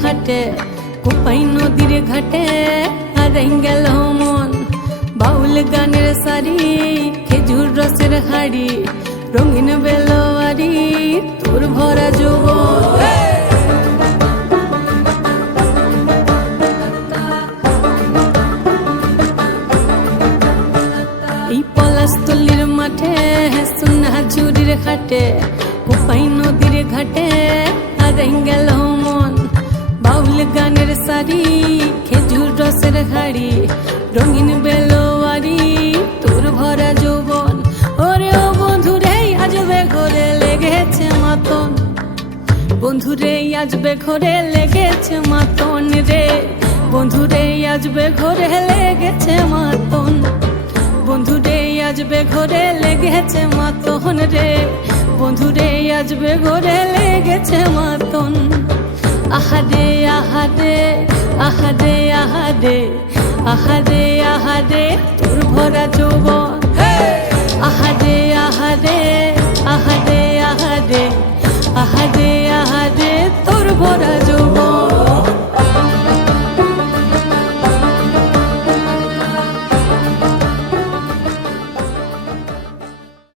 হাটে কোপাই নদীর ঘাটে হারাই গেল মন বাউল গানের সারি খেজুর রসের হাড়ি রঙিন বেলোয়ারি তোর ভরা যৌবন এই পলাশতলির মাঠে সোনা ঝুরির খাটে কোপাই নদীর ঘাটে হারাই গেল মন বাউল গানের সারি খেজুর রসের হাড়ি রঙিন বেলোয়ারি তোর ভরা যৌবন ওরে ও বন্ধুরে আজবে ঘরে লেগেছে মাতন বন্ধুরে আজবে ঘরে লেগেছে মাতন রে বন্ধুরে আজবে ঘরে লেগেছে মাতন বন্ধুরে আজবে ঘরে লেগেছে মাতন রে বন্ধুরে আজবে ঘরে লেগেছে মাতন আহারে আহারে আহারে আহারে আহারে আহারে তোর ভরা যৌবন